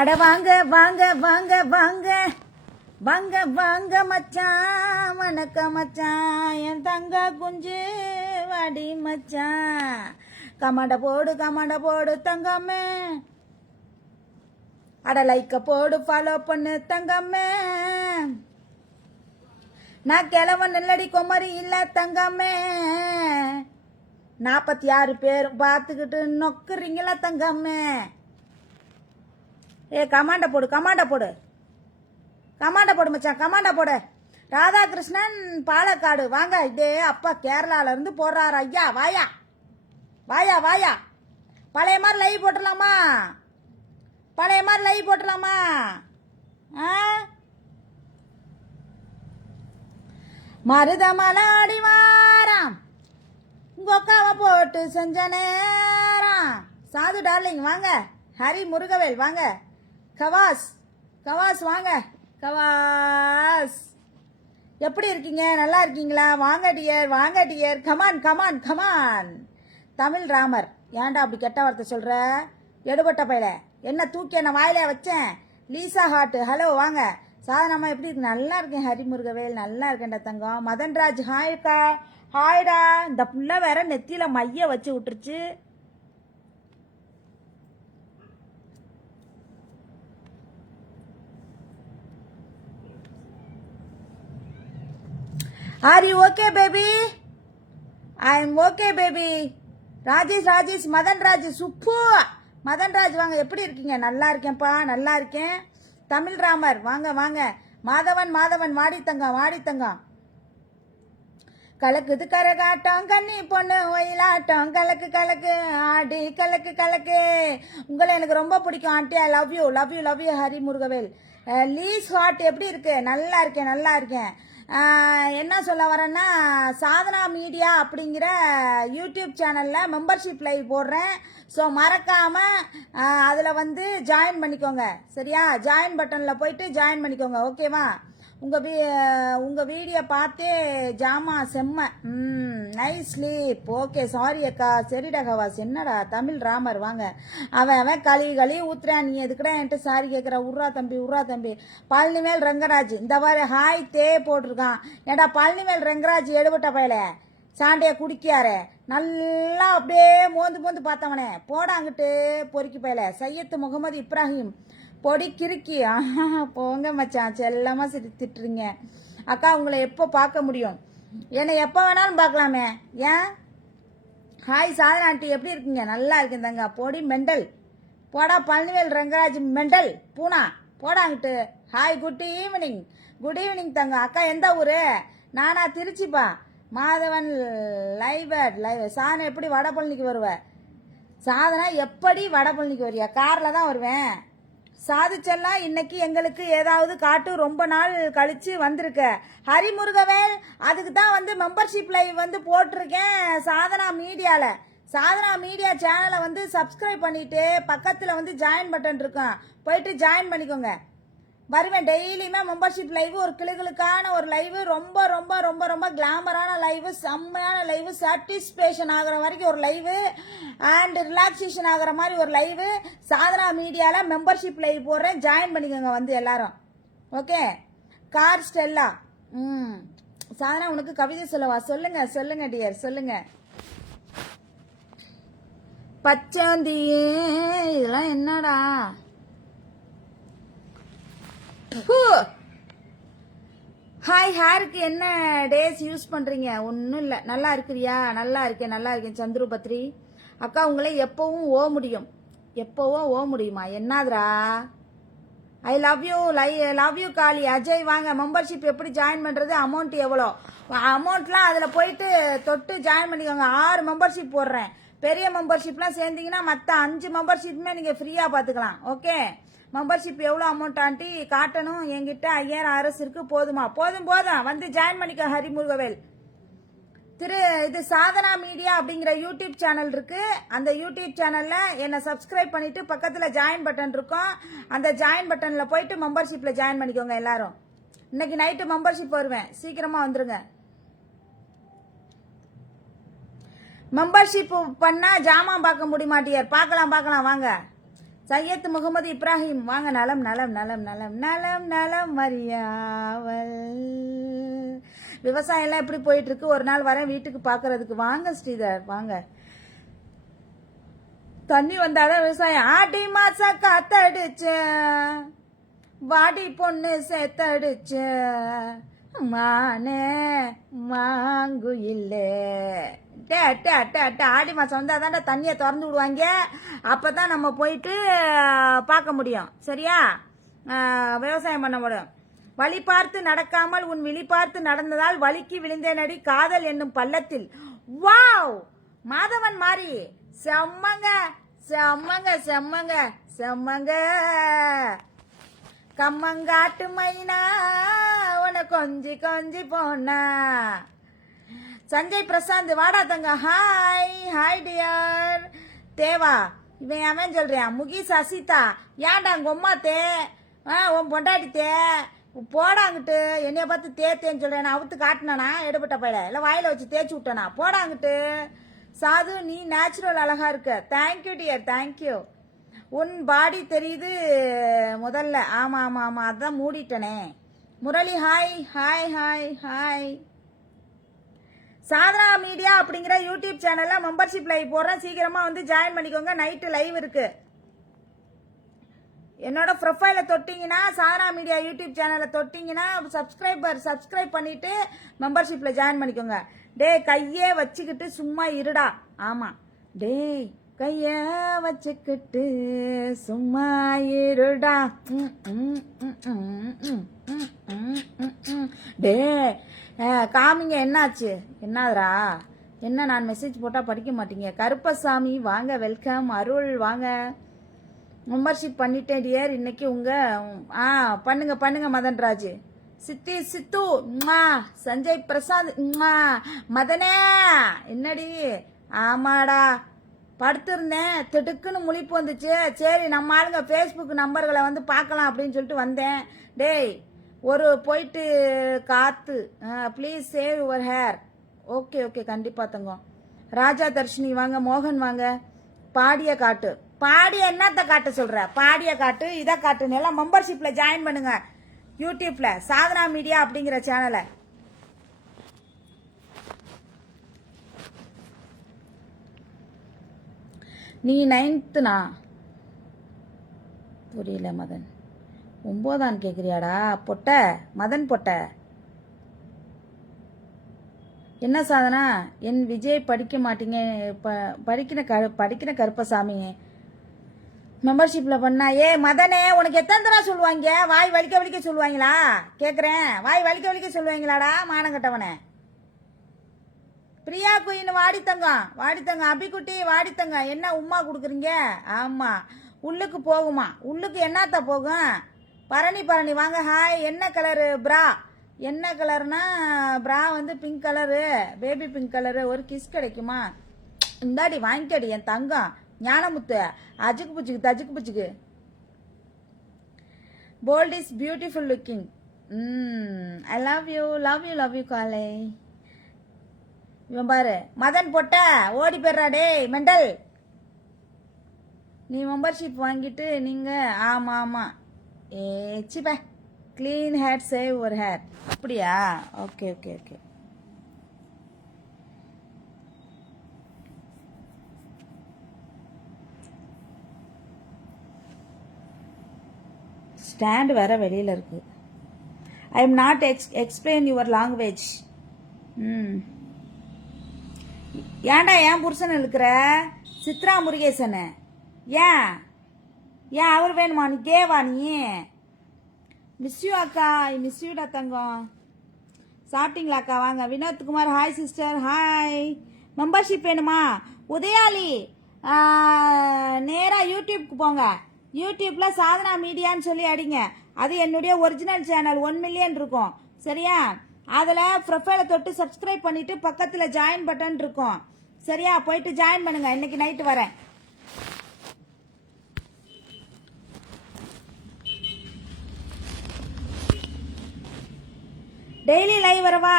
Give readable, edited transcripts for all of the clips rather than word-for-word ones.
அட வாங்க வாங்க வாங்க வாங்க வாங்க வாங்க மச்சான், வணக்கம் மச்சான், என் தங்க குஞ்சு வாடி மச்சான். கமாண்ட போடு தங்கம்மே, அட லைக்க போடு ஃபாலோ பண்ணு தங்கம்மே. நான் கிழவன் நெல்லடி குமரி இல்ல தங்கம்மே. 46 பேரும் பார்த்துக்கிட்டு நொக்குறீங்களா தங்கம்மே. கமாண்ட போடு மச்சான், கமாண்ட போடு. ராதாகிருஷ்ணன் பாலக்காடு வாங்க. இதே அப்பா கேரளால இருந்து போடுறாரு. ஐயா வாயா வாயா வாயா. பழைய மாதிரி லைவ் போட்டுடலாமா? மருதமலாடி வாராம் கொக்காவை போட்டு செஞ்ச நேரம். சாது டார்லிங் வாங்க. ஹரி முருகவேல் வாங்க. கவாஸ் வாங்க. கவாஸ் எப்படி இருக்கீங்க? நல்லா இருக்கீங்களா? வாங்க டியர். கமான். தமிழ் ராமர் ஏன்டா அப்படி கெட்ட வார்த்தை சொல்ற? எடுபட்ட பையல என்ன தூக்கி என்ன வாயில வச்சேன். லீசா ஹாட் ஹலோ வாங்க. சாதனமா எப்படி இருக்கு? நல்லா இருக்கேன் ஹரி முருகவேல், நல்லா இருக்கேன்டா தங்கம். மதன்ராஜ் ஹாய்க்கா. ஹாய்டா. இந்த புள்ள வேற நெத்தியில மைய வச்சு விட்டுருச்சு. Are you okay, baby? I am okay, baby. Rajesh Madanraj Subbu Madanraj வாங்க. எப்படி இருக்கீங்க? நல்லா இருக்கேன்ப்பா, நல்லா இருக்கேன். தமிழ் ராமர் வாங்க. மாதவன் வாடி தங்கம். கலக்குது கரகாட்டம் கண்ணி பொண்ணு ஒயிலாட்டம் கலக்கு ஆடி கலக்கு. உங்களை எனக்கு ரொம்ப பிடிக்கும் aunty. I love you Hari Murugavel. லீஸ் ஹாட் எப்படி இருக்கு? நல்லா இருக்கேன். என்ன சொல்ல வரேன்னா, சாதனா மீடியா அப்படிங்கிற யூடியூப் சேனலில் மெம்பர்ஷிப் லைவ் போடுறேன். ஸோ மறக்காமல் அதில் வந்து ஜாயின் பண்ணிக்கோங்க. சரியா? ஜாயின் பட்டனில் போயிட்டு ஜாயின் பண்ணிக்கோங்க. ஓகேவா? உங்கள் வீடியோ பார்த்தே ஜாமா செம்ம. Nice sleep. ஓகே சாரி அக்கா. சரிடா கவாஸ். என்னடா தமிழ் ராமர் வாங்க. அவன் களி ஊத்துறான். நீ எதுக்குடா என்கிட்ட சாரி கேட்குற? உர்ரா தம்பி. பழனிவேல் ரங்கராஜ் இந்த மாதிரி ஹாய் தே போட்டிருக்கான். ஏடா பழனிவேல் ரங்கராஜ் எடுபட்ட பயல சாண்டைய குடிக்காரு. நல்லா அப்படியே மோந்து பார்த்தவனே போடாங்கிட்டு பொறுக்கி பயல. சையத்து முகமது இப்ராஹிம் பொடி கிறுக்கி. போங்க மச்சான், செல்லமா திட்டுறீங்க. அக்கா உங்களை எப்போ பார்க்க முடியும்? என்னை எப்போ வேணாலும் பார்க்கலாமே. ஏன்? ஹாய் சாதனா ஆண்டி எப்படி இருக்கீங்க? நல்லா இருக்கேன் தங்க. பொடி மெண்டல் போடா பழனிவேல் ரங்கராஜ் மெண்டல் பூனா போடாங்கிட்டு. ஹாய் குட் ஈவினிங் தங்க. அக்கா எந்த ஊரு? நானா திருச்சிப்பா. மாதவன் லைவ் சாதனை எப்படி வடபழனிக்கு வருவ? சாதனா எப்படி வடபழனிக்கு வருவியா? காரில் தான் வருவேன். சாதிச்செல்லாம் இன்னைக்கு எங்களுக்கு ஏதாவது காட்டு. ரொம்ப நாள் கழிச்சு வந்திருக்க ஹரிமுருகவேல். அதுக்கு தான் வந்து மெம்பர்ஷிப் லைவ் வந்து போட்டிருக்கேன் சாதனா மீடியா சேனலை வந்து சப்ஸ்கிரைப் பண்ணிட்டு பக்கத்தில் வந்து ஜாயின் பட்டன் இருக்கும், போயிட்டு ஜாயின் பண்ணிக்கோங்க. வருவேன் டெய்லியுமே மெம்பர்ஷிப் லைவ். ஒரு கிளுகளுக்கான ஒரு லைவ், ரொம்ப ரொம்ப ரொம்ப ரொம்ப கிளாமரான லைவ், செம்மையான லைவ், சாட்டிஸ்பேஷன் ஆகிற வரைக்கும் ஒரு லைவ் அண்ட் ரிலாக்ஸேஷன் ஆகிற மாதிரி ஒரு லைவ். சாதனா மீடியாவில் மெம்பர்ஷிப் லைவ் போடுறேன், ஜாயின் பண்ணிக்கோங்க வந்து எல்லாரும். ஓகே. Car Stella. சாதனா உனக்கு கவிதை சொல்லவா? சொல்லுங்க டியர் சொல்லுங்க. பச்சந்தியே இதெல்லாம் என்னடா? ஹாய். ஹேருக்கு என்ன டேஸ் யூஸ் பண்றீங்க? ஒன்றும் இல்லை. நல்லா இருக்கிறியா? நல்லா இருக்கேன் சந்துரு பத்ரி. அக்கா உங்களை எப்பவும் ஓ முடியுமா? என்னதுரா? ஐ லவ் யூ காளி. அஜய் வாங்க. மெம்பர்ஷிப் எப்படி ஜாயின் பண்றது? அமௌண்ட் எவ்வளோ? அமௌண்ட்லாம் அதில் போயிட்டு தொட்டு ஜாயின் பண்ணிக்கோங்க. 6 மெம்பர்ஷிப் போடுறேன். பெரிய மெம்பர்ஷிப்லாம் சேர்ந்தீங்கன்னா மற்ற 5 மெம்பர்ஷிப்புமே நீங்கள் ஃப்ரீயாக பார்த்துக்கலாம். ஓகே. மெம்பர்ஷிப் எவ்வளோ அமௌண்ட் ஆண்டி காட்டணும்? என்கிட்ட 5000 அரசு இருக்கு. போதுமா? போதும் வந்து ஜாயின் பண்ணிக்க ஹரிமுருகவேல். இது சாதனா மீடியா அப்படிங்கிற யூடியூப் சேனல் இருக்கு. அந்த யூடியூப் சேனல்ல என்னை சப்ஸ்கிரைப் பண்ணிட்டு பக்கத்துல ஜாயின் பட்டன் இருக்கும். அந்த ஜாயின் பட்டன்ல போயிட்டு மெம்பர்ஷிப்ல ஜாயின் பண்ணிக்கோங்க எல்லாரும். இன்னைக்கு நைட்டு மெம்பர்ஷிப் வருவேன், சீக்கிரமா வந்துருங்க. மெம்பர்ஷிப் பண்ணா ஜாமான் பார்க்க முடியுமா டியர்? பார்க்கலாம் வாங்க. சையத் முகமது இப்ராஹிம் வாங்க. நலம் நலம் நலம் நலம் நலம் நலம் மரியாவல். விவசாயம் எல்லாம் எப்படி போயிட்டு இருக்கு? ஒரு நாள் வரேன் வீட்டுக்கு பாக்குறதுக்கு. வாங்க ஸ்ரீதர் வாங்க. தண்ணி வந்தாதான் விவசாயம். ஆடி மாச காத்தடிச்சு வாடி பொண்ணு சேத்தடிச்சு மானே மாங்கு இல்ல. ஆடி மாசம் வந்து அதான்டா தண்ணியை திறந்து விடுவாங்க. அப்பதான் நம்ம போயிட்டு பார்க்க முடியும். சரியா? விவசாயம் பண்ண முடியும். வழி பார்த்து நடக்காமல் உன் விழி பார்த்து நடந்ததால் வலிக்கு விழுந்தேனடி காதல் என்னும் பள்ளத்தில். வாவ், மாதவன் மாறி செம்மங்க செம்மங்க செம்மங்க செம்மங்க. கம்மங்காட்டு மைனா உன கொஞ்சி கொஞ்சி போனா. சஞ்சய் பிரசாந்த் வாடா தங்க. Hi hi dear. தேவா இவன் அவன் சொல்றியான். முகீஸ் அசிதா ஏன்டா உங்க அம்மா தே உன் பொண்டாட்டி தே போடாங்கிட்டு. என்னைய பார்த்து தேத்தேன்னு சொல்றேன். நான் அவுத்து காட்டினானா எடுபட்ட பையில இல்லை வாயில வச்சு தேய்ச்சி விட்டனா? போடாங்கிட்டு. சாது நீ நேச்சுரல் அழகா இருக்க. Thank you dear thank you. உன் பாடி தெரியுது முதல்ல. ஆமா ஆமா ஆமா அதான் மூடிட்டனே. Murali hi hi hi hi. Sadhana media அப்படிங்கிற யூடியூப் சேனல்ல மெம்பர்ஷிப் லைவ் போடுறேன். சீக்கிரமா வந்து ஜாயின் பண்ணிக்கோங்க. நைட்டு லைவ் இருக்கு. என்னோட ப்ரொஃபைல தொட்டிங்கன்னா சாதனா மீடியா யூடியூப் சேனலை தொட்டிங்கன்னா சப்ஸ்கிரைப் பண்ணிட்டு மெம்பர்ஷிப்ல ஜாயின் பண்ணிக்கோங்க. டே கையே வச்சுக்கிட்டு சும்மா இருடா. ஆமா டே கைய வச்சுக்கிட்டு சும்மா இருடா. டே காமிங்க. என்னாச்சு? என்னதுரா? என்ன நான் மெசேஜ் போட்டா படிக்க மாட்டீங்க? கருப்பசாமி வாங்க. வெல்கம். அருள் வாங்க. மெம்பர்ஷிப் பண்ணிட்டேன் டியர். இன்னைக்கு உங்க பண்ணுங்க பண்ணுங்க. மதன்ராஜ் சித்தி சித்து சஞ்சய் பிரசாந்த் மதனே என்னடி? ஆமாடா படுத்திருந்தேன். திடுக்குன்னு முழிப்பு வந்துச்சு. சரி நம்ம ஆளுங்க ஃபேஸ்புக் நம்பர்களை வந்து பார்க்கலாம் அப்படின்னு சொல்லிட்டு வந்தேன். டேய் ஒரு போயிட்டு காத்து please save your hair. Okay okay கண்டிப்பா தங்கம். ராஜா தர்ஷினி வாங்க. மோகன் வாங்க. பாடிய காட்டு. பாடிய என்னத்த காட்ட சொல்ற? பாடிய காட்டு இதை காட்டுன்னு எல்லாம் மெம்பர்ஷிப்ல ஜாயின் பண்ணுங்க. யூடியூப்ல சாதனா மீடியா அப்படிங்கிற சேனலை. நீ 9th புரியல மதன். 9 கேக்குறியாடா பொட்ட? மதன் பொட்ட என்ன சாதனா? என் விஜய் படிக்க மாட்டீங்க. படிக்கிற கருப்பசாமி மெம்பர்ஷிப்ல பண்ணா. ஏ மதனே உனக்கு எத்தனை தடவை சொல்லுவாங்க? வாய் வலிக்க வலிக்க சொல்லுவாங்களா? கேக்குறேன். வாய் வலிக்க வலிக்க சொல்லுவாங்களாடா மானங்கட்டவனே. பிரியா குயின் வாடித்தங்க. அபிக்குட்டி வாடித்தங்க. என்ன உமா கொடுக்குறீங்க? ஆமா உள்ளுக்கு போகுமா? உள்ளுக்கு என்னத்த போகும்? பரணி வாங்க. ஹாய். என்ன கலரு பிரா? என்ன கலர்னா பிரா வந்து pink colour, baby pink colour. ஒரு கிஸ் கிடைக்குமா? இந்தாடி வாங்கிக்கடி என் தங்கம். ஞானமுத்து அஜுக்கு புச்சுக்கு. Bold is beautiful looking. I love you காலை. இவன் பாரு மதன் பொட்ட ஓடி போயிடுறா. டே மெண்டல். நீ மெம்பர்ஷிப் வாங்கிட்டு நீங்க ஆமா ஆமா சிப்ப கிளீன் ஹேர் சேவ் ஒரு ஹேர். அப்படியா? Okay okay okay. ஸ்டாண்ட் வேற வெளியில இருக்கு. I am not explain your language. ஏன்டா ஏன் புருஷன் இருக்கிற? சித்ரா முருகேசன் ஏன் அவர் வேணுமா? நீ கேவா? நீ மிஸ் யூ அக்கா. மிஸ் யூடா தங்கம். சாப்பிட்டீங்களா அக்கா? வாங்க. Vinodkumar hi sister. Hi. Membership வேணுமா? உதயாலி நேரா யூடியூப்க்கு போங்க. யூடியூப்ல சாதனா மீடியான்னு சொல்லி அடிங்க. அது என்னுடைய ஒரிஜினல் சேனல். 1 மில்லியன் இருக்கும். சரியா? அதுல ப்ரொஃபைலை தொட்டு சப்ஸ்கிரைப் பண்ணிட்டு பக்கத்துல ஜாயின் பட்டன் இருக்கும். சரியா? போயிட்டு ஜாயின் பண்ணுங்க. இன்னைக்கு நைட்டு வரேன். டெய்லி லைவ் வரவா?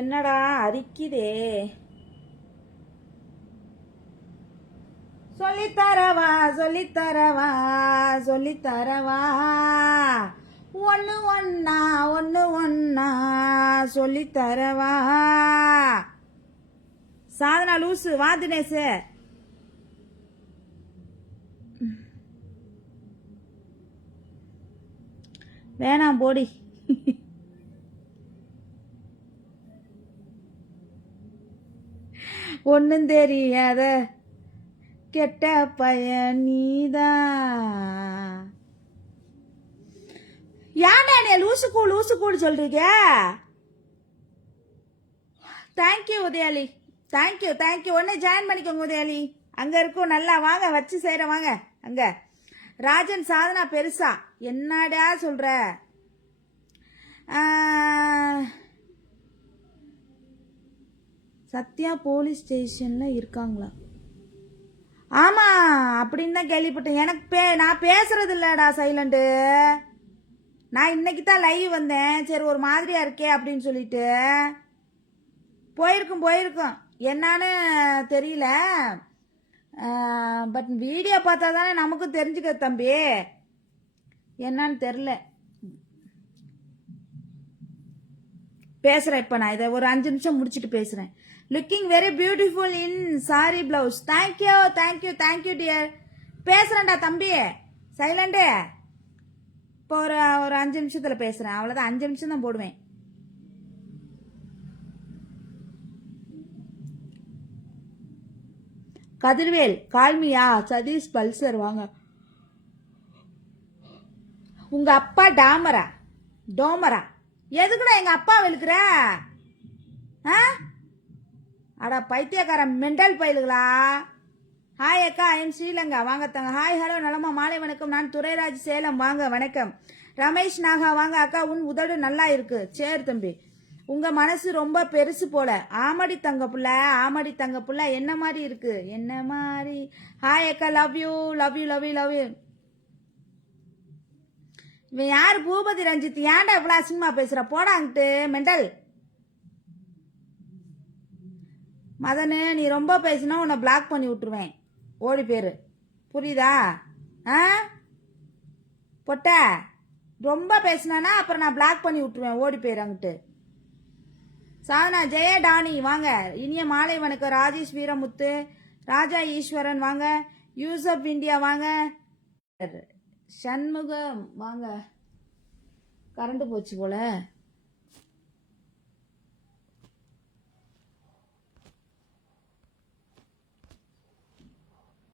என்னடா அரிக்குதே. சொல்லித்தரவா சொல்லித்தரவா சொல்லித்தரவா ஒன்று ஒன்னா சொல்லித்தரவா. சாதனா லூசு வா தினேஷ். வேணாம் போடி. ஒன்னும் தெரியாத கெட்ட பையன் நீதான். ஏன்டா நீ லூசுக்கூடு சொல்றீங்க? Thank you Udayali, thank you. உடனே ஜாயின் பண்ணிக்கோங்க உதயாளி. அங்க இருக்கும் நல்லா வாங்க வச்சு செய்யற வாங்க. அங்க ராஜன் சாதனா பெருசா என்னடா சொல்ற? சத்யா போலீஸ் ஸ்டேஷன்ல இருக்காங்களா? ஆமா அப்படின்னு தான் கேள்விப்பட்டேன். எனக்கு நான் பேசுறது இல்லடா சைலண்டு. நான் இன்னைக்கு தான் லைவ் வந்தேன். சரி ஒரு மாதிரியா இருக்கே அப்படின்னு சொல்லிட்டு போயிருக்கும் என்னன்னு தெரியல. பட் வீடியோ பார்த்தா தானே நமக்கும் தெரிஞ்சுக்க தம்பி, என்னன்னு தெரியல. பேசுறேன் இப்ப. நான் இதை ஒரு 5 நிமிஷம் முடிச்சுட்டு பேசுறேன். Looking very beautiful in sari blouse. Thank you dear. பேசுறேன்டா தம்பி சைலண்டு. இப்போ ஒரு 5 நிமிஷத்துல பேசுறேன், அவ்வளவுதான். 5 நிமிஷம் தான் போடுவேன். கதிர்வேல் கால்மியா சதீஷ் பல்சர் வாங்க. உங்க அப்பா டோமரா எதுக்குடா எங்க அப்பா வெளுக்குற? அடா பைத்தியக்கார மெண்டல் பயிலுங்களா. ஹாய் அக்கா, ஐம் ஸ்ரீலங்கா வாங்க தங்க. ஹாய் ஹலோ நலமா மாலை வணக்கம். நான் துரைராஜ் சேலம் வாங்க வணக்கம். ரமேஷ் நாகா வாங்க அக்கா. உன் உதடு நல்லா இருக்கு. சரி தம்பி, உங்க மனசு ரொம்ப பெருசு போல. ஆமடி தங்க புள்ள என்ன மாதிரி இருக்கு? என்ன மாதிரி? ஹாய் அக்கா, லவ் யூ. இவன் யாரு? பூபதி ரஞ்சித். ஏன்டா இவ்வளவு அசிங்கமா பேசுற? போடா அங்கிட்டு மெண்டல். மதனு நீ ரொம்ப பேசினா உன்னை பிளாக் பண்ணி விட்டுருவேன். ஓடி பேரு புரியுதா? பொட்ட ரொம்ப பேசினா அப்புறம் நான் பிளாக் பண்ணி விட்டுருவேன். ஓடி பேரு அங்கிட்டு. சாதனா ஜெய டானி வாங்க. இனிய மாலை வணக்கம். ராஜேஷ் வீரமுத்து, ராஜா ஈஸ்வரன் வாங்க. யூசப் இந்தியா வாங்க. சண்முகம் வாங்க. கரண்ட் போச்சு போல.